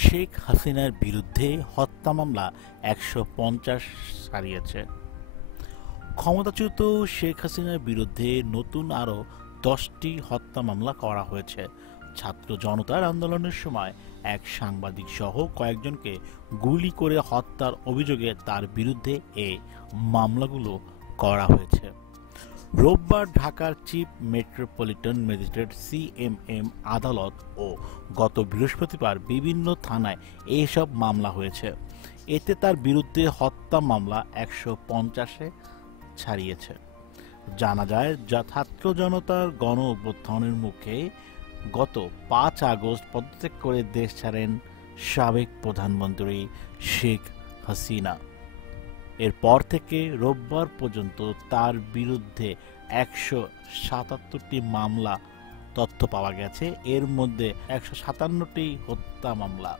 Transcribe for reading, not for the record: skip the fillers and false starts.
শেখ হাসিনার বিরুদ্ধে হত্যা মামলা ১৫০ ছাড়িয়েছে। ক্ষমতাচ্যুত শেখ হাসিনার বিরুদ্ধে নতুন আরও ১০টি হত্যা মামলা করা হয়েছে। ছাত্র জনতার আন্দোলনের সময় এক সাংবাদিক সহ কয়েকজনকে গুলি করে হত্যার অভিযোগে তার বিরুদ্ধে এই মামলাগুলো করা হয়েছে। রোববার ঢাকার চিফ মেট্রোপলিটন ম্যাজিস্ট্রেট সিএমএম আদালত ও গত বৃহস্পতিবার বিভিন্ন থানায় এসব মামলা হয়েছে। এতে তার বিরুদ্ধে হত্যা মামলা ১৫০-এ ছাড়িয়েছে। জানা যায়, ছাত্র জনতার গণ অভ্যুত্থানের মুখে গত ৫ আগস্ট পদত্যাগ করে দেশ ছাড়েন সাবেক প্রধানমন্ত্রী শেখ হাসিনা। এরপর থেকে রোববার পর্যন্ত তার বিরুদ্ধে ১৭৭টি মামলা তথ্য পাওয়া গেছে। এর মধ্যে ১৫৭টি হত্যা মামলা।